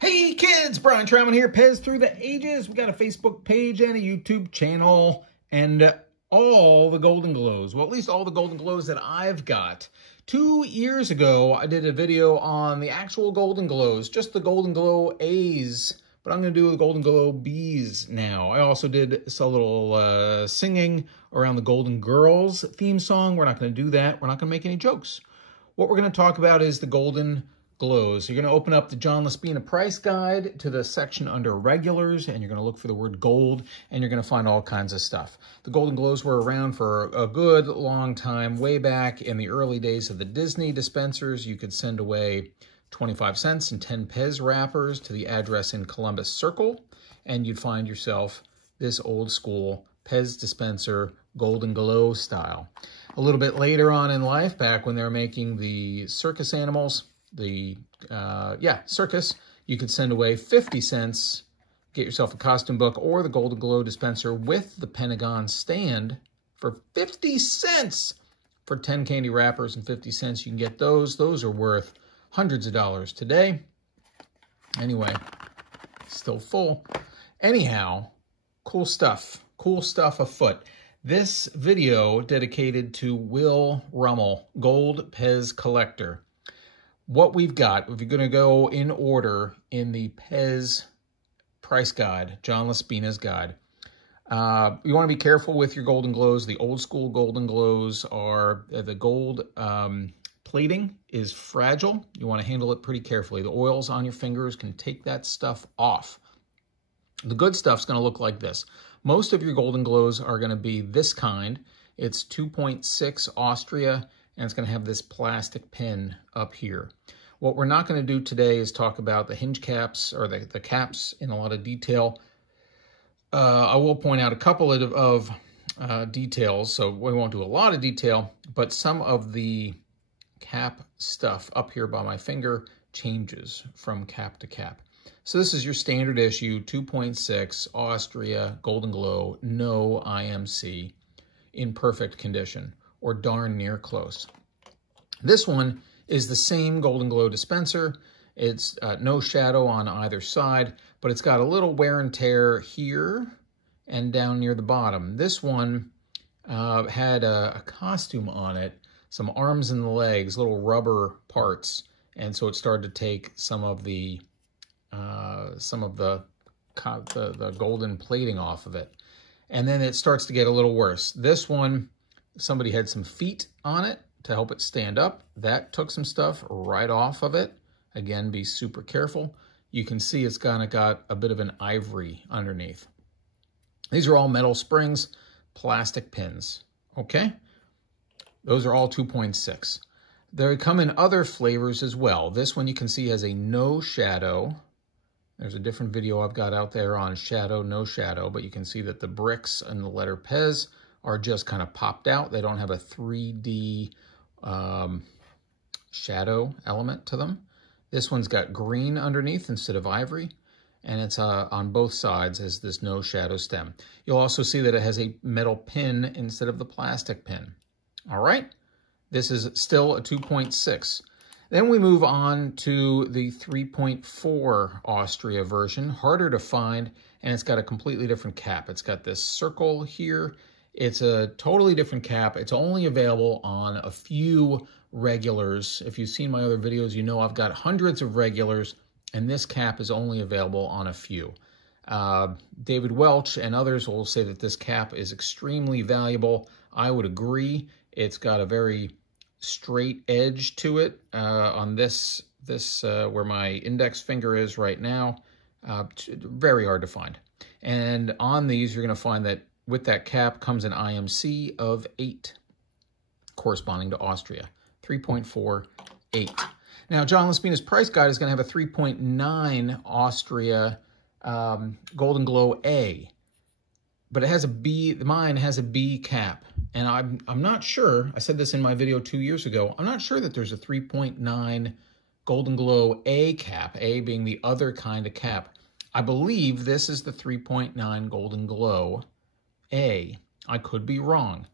Hey kids, Brian Troutman here, PEZ Through the Ages. We got a Facebook page and a YouTube channel and all the Golden Glows. Well, at least all the Golden Glows that I've got. 2 years ago, I did a video on the actual Golden Glows, just the Golden Glow A's, but I'm going to do the Golden Glow B's now. I also did a little singing around the Golden Girls theme song. We're not going to do that. We're not going to make any jokes. What we're going to talk about is the Golden Glows. So you're going to open up the John Laspina price guide to the section under regulars, and you're going to look for the word gold, and you're going to find all kinds of stuff. The Golden Glows were around for a good long time. Way back in the early days of the Disney dispensers, you could send away 25 cents and 10 PEZ wrappers to the address in Columbus Circle, and you'd find yourself this old school PEZ dispenser Golden Glow style. A little bit later on in life, back when they were making the circus animals, circus, you could send away 50 cents, get yourself a costume book or the Golden Glow dispenser with the Pentagon stand for 50 cents. For 10 candy wrappers and 50 cents, you can get those. Those are worth hundreds of dollars today. Anyway, still full. Anyhow, cool stuff afoot. This video dedicated to Will Rummel, Gold PEZ Collector. What we've got, if you're going to go in order in the PEZ price guide, John Laspina's guide, you want to be careful with your Golden Glows. The old school Golden Glows are, the gold plating is fragile. You want to handle it pretty carefully. The oils on your fingers can take that stuff off. The good stuff's going to look like this. Most of your Golden Glows are going to be this kind. It's 2.6 Austria, and it's going to have this plastic pin up here. What we're not going to do today is talk about the hinge caps or the caps in a lot of detail. I will point out a couple of details, so we won't do a lot of detail, but some of the cap stuff up here by my finger changes from cap to cap. So this is your standard issue, 2.6 Austria Golden Glow, no IMC, in perfect condition, or darn near close. This one is the same Golden Glow dispenser. It's no shadow on either side, but it's got a little wear and tear here and down near the bottom. This one had a costume on it, some arms and legs, little rubber parts, and so it started to take some of the golden plating off of it. And then it starts to get a little worse. This one, somebody had some feet on it to help it stand up. That took some stuff right off of it. Again, be super careful. You can see it's kind of got a bit of an ivory underneath. These are all metal springs, plastic pins, okay? Those are all 2.6. They come in other flavors as well. This one you can see has a no shadow. There's a different video I've got out there on shadow, no shadow, but you can see that the bricks and the letter PEZ are just kind of popped out. They don't have a 3D shadow element to them. This one's got green underneath instead of ivory, and it's on both sides as this no shadow stem. You'll also see that it has a metal pin instead of the plastic pin. All right, this is still a 2.6. Then we move on to the 3.4 Austria version, harder to find, and it's got a completely different cap. It's got this circle here. It's a totally different cap. It's only available on a few regulars. If you've seen my other videos, you know I've got hundreds of regulars, and this cap is only available on a few. David Welch and others will say that this cap is extremely valuable. I would agree. It's got a very straight edge to it on this where my index finger is right now. Very hard to find. And on these, you're going to find that with that cap comes an IMC of 8, corresponding to Austria, 3.48. Now, John Laspina's price guide is going to have a 3.9 Austria Golden Glow A, but it has a B. Mine has a B cap, and I'm not sure. I said this in my video 2 years ago. I'm not sure that there's a 3.9 Golden Glow A cap, A being the other kind of cap. I believe this is the 3.9 Golden Glow A. I could be wrong.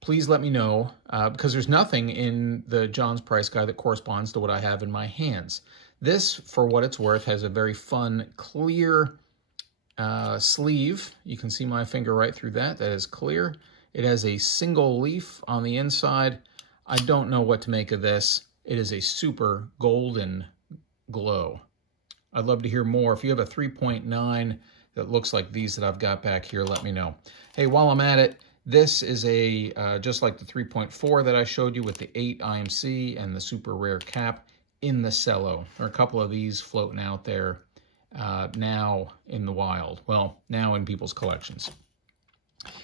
Please let me know, because there's nothing in the John's price guide that corresponds to what I have in my hands. This, for what it's worth, has a very fun, clear sleeve. You can see my finger right through that. That is clear. It has a single leaf on the inside. I don't know what to make of this. It is a super golden glow. I'd love to hear more. If you have a 3.9 that looks like these that I've got back here, let me know. Hey, while I'm at it, this is a just like the 3.4 that I showed you with the 8 IMC and the super rare cap in the cello. There are a couple of these floating out there now in the wild. Well, now in people's collections.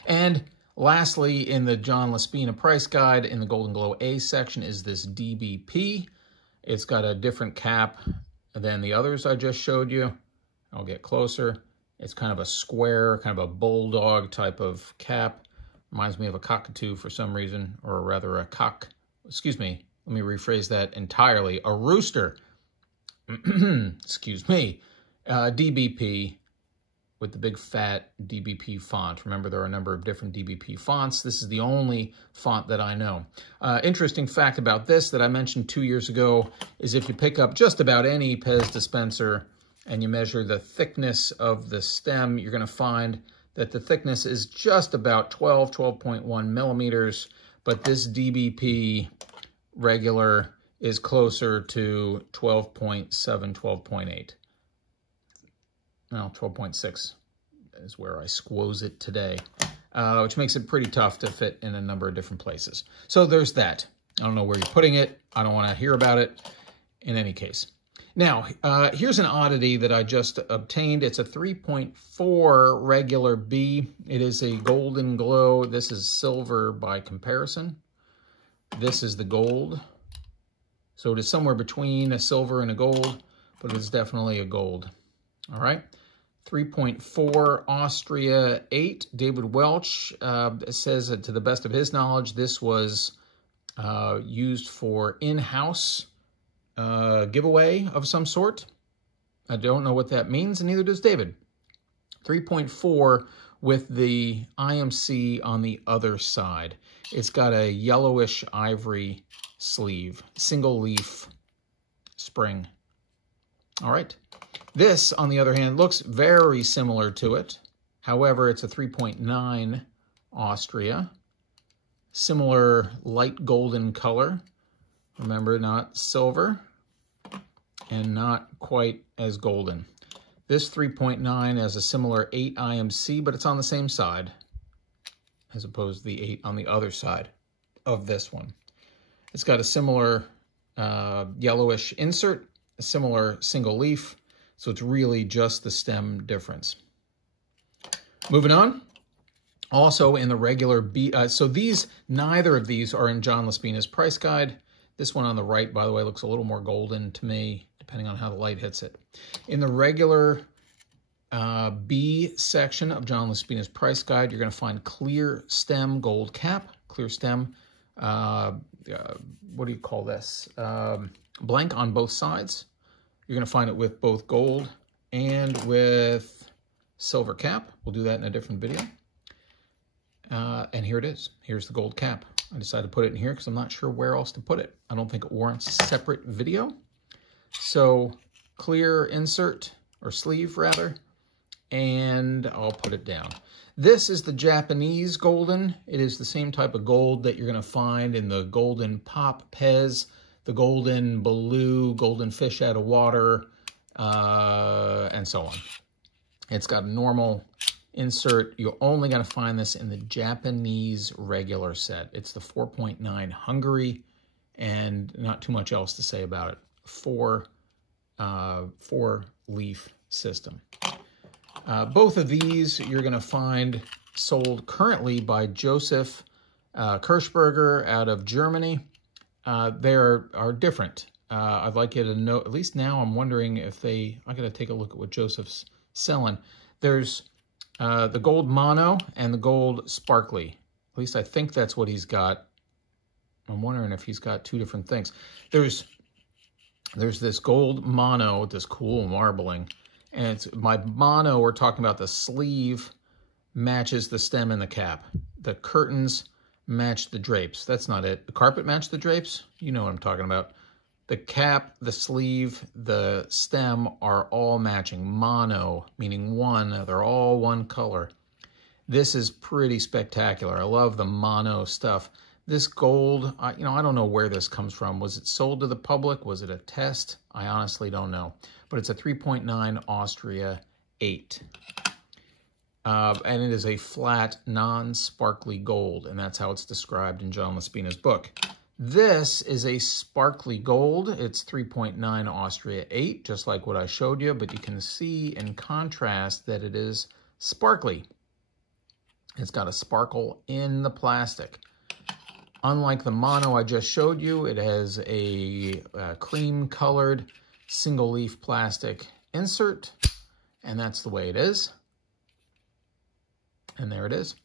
And lastly, in the John Laspina price guide, in the Golden Glow A section, is this DBP. It's got a different cap than the others I just showed you. I'll get closer. It's kind of a square, kind of a bulldog type of cap. Reminds me of a cockatoo for some reason, or rather a excuse me, let me rephrase that entirely. A rooster. Excuse me. DBP with the big fat DBP font. Remember, there are a number of different DBP fonts. This is the only font that I know. Interesting fact about this that I mentioned 2 years ago is if you pick up just about any PEZ dispenser and you measure the thickness of the stem, you're going to find that the thickness is just about 12.1 millimeters, but this DBP regular is closer to 12.7, 12.8. Well, 12.6 is where I squoze it today, which makes it pretty tough to fit in a number of different places. So there's that. I don't know where you're putting it. I don't want to hear about it in any case. Now, here's an oddity that I just obtained. It's a 3.4 regular B. It is a golden glow. This is silver by comparison. This is the gold. So it is somewhere between a silver and a gold, but it's definitely a gold. All right. 3.4 Austria 8. David Welch says that to the best of his knowledge, this was used for in-house giveaway of some sort. I don't know what that means, and neither does David. 3.4 with the IMC on the other side. It's got a yellowish ivory sleeve, single leaf spring. All right. This, on the other hand, looks very similar to it. However, it's a 3.9 Austria. Similar light golden color. Remember, not silver and not quite as golden. This 3.9 has a similar 8 IMC, but it's on the same side as opposed to the 8 on the other side of this one. It's got a similar yellowish insert, a similar single leaf, so it's really just the stem difference. Moving on. Also in the regular B, so these, neither of these are in John Laspina's price guide. This one on the right, by the way, looks a little more golden to me, depending on how the light hits it. In the regular B section of John Laspina's price guide, you're going to find clear stem gold cap, clear stem, what do you call this? Blank on both sides. You're going to find it with both gold and with silver cap. We'll do that in a different video. And here it is. Here's the gold cap. I decided to put it in here because I'm not sure where else to put it. I don't think it warrants a separate video. So clear insert, or sleeve rather, and I'll put it down. This is the Japanese golden. It is the same type of gold that you're going to find in the golden pop PEZ, the golden blue, golden fish out of water, and so on. It's got a normal insert. You're only going to find this in the Japanese regular set. It's the 4.9 Hungary, and not too much else to say about it. Four leaf system. Both of these you're going to find sold currently by Joseph Kirschberger out of Germany. They are different. I'd like you to know, at least now I'm wondering if I got to take a look at what Joseph's selling. There's the gold mono and the gold sparkly. At least I think that's what he's got. I'm wondering if he's got two different things. There's this gold mono with this cool marbling. And it's my mono, we're talking about the sleeve matches the stem and the cap. The curtains match the drapes. That's not it. The carpet match the drapes. You know what I'm talking about. The cap, the sleeve, the stem are all matching. Mono, meaning one. They're all one color. This is pretty spectacular. I love the mono stuff. This gold, I don't know where this comes from. Was it sold to the public? Was it a test? I honestly don't know. But it's a 3.9 Austria 8. And it is a flat, non-sparkly gold, and that's how it's described in John Laspina's book. This is a sparkly gold. It's 3.9 Austria 8, just like what I showed you, but you can see in contrast that it is sparkly. It's got a sparkle in the plastic. Unlike the mono I just showed you, it has a cream-colored single-leaf plastic insert, and that's the way it is. And there it is.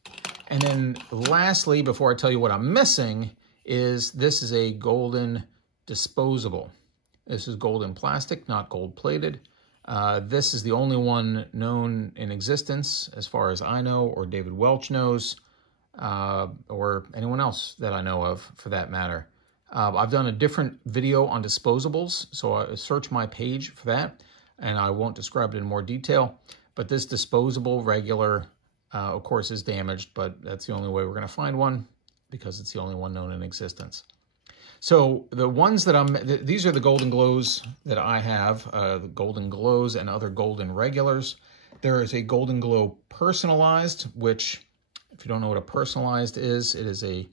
And then lastly, before I tell you what I'm missing, this is a golden disposable. This is golden plastic, not gold-plated. This is the only one known in existence, as far as I know, or David Welch knows, or anyone else that I know of, for that matter. I've done a different video on disposables, so I search my page for that, and I won't describe it in more detail. But this disposable regular, of course, is damaged, but that's the only way we're going to find one, because it's the only one known in existence. So the ones that these are the Golden Glows that I have, the Golden Glows and other Golden Regulars. There is a Golden Glow Personalized, which, if you don't know what a personalized is, it is a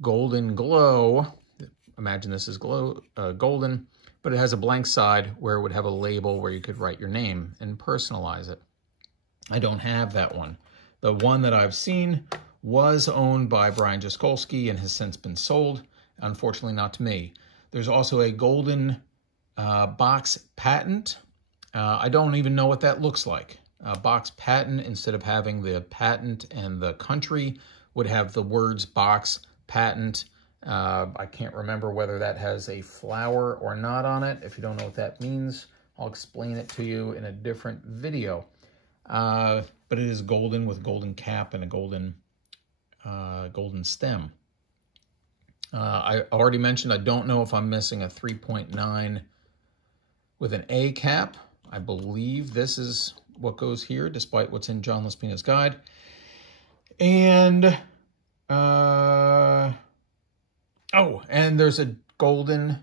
Golden Glow. Imagine this is golden, but it has a blank side where it would have a label where you could write your name and personalize it. I don't have that one. The one that I've seen was owned by Brian Jaskolski and has since been sold. Unfortunately, not to me. There's also a golden box patent. I don't even know what that looks like. A box patent, instead of having the patent and the country, would have the words box patent. I can't remember whether that has a flower or not on it. If you don't know what that means, I'll explain it to you in a different video. But it is golden with golden cap and a golden stem. I already mentioned I don't know if I'm missing a 3.9 with an A cap. I believe this is what goes here, despite what's in John Laspina's guide. And, and there's a golden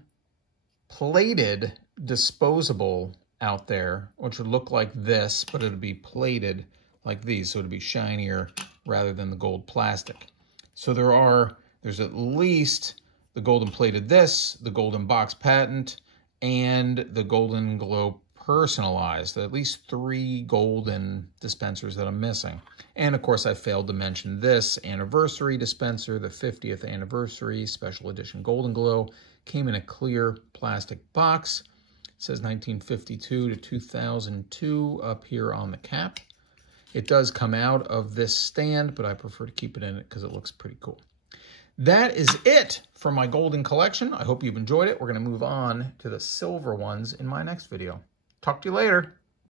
plated disposable out there, which would look like this, but it would be plated like these, so it would be shinier rather than the gold plastic. So there's at least the golden plated this, the golden box patent, and the Golden Glow Personalized. At least 3 golden dispensers that I'm missing. And of course I failed to mention this anniversary dispenser, the 50th anniversary special edition Golden Glow. Came in a clear plastic box. It says 1952 to 2002 up here on the cap. It does come out of this stand, but I prefer to keep it in it because it looks pretty cool. That is it for my golden collection. I hope you've enjoyed it. We're going to move on to the silver ones in my next video. Talk to you later.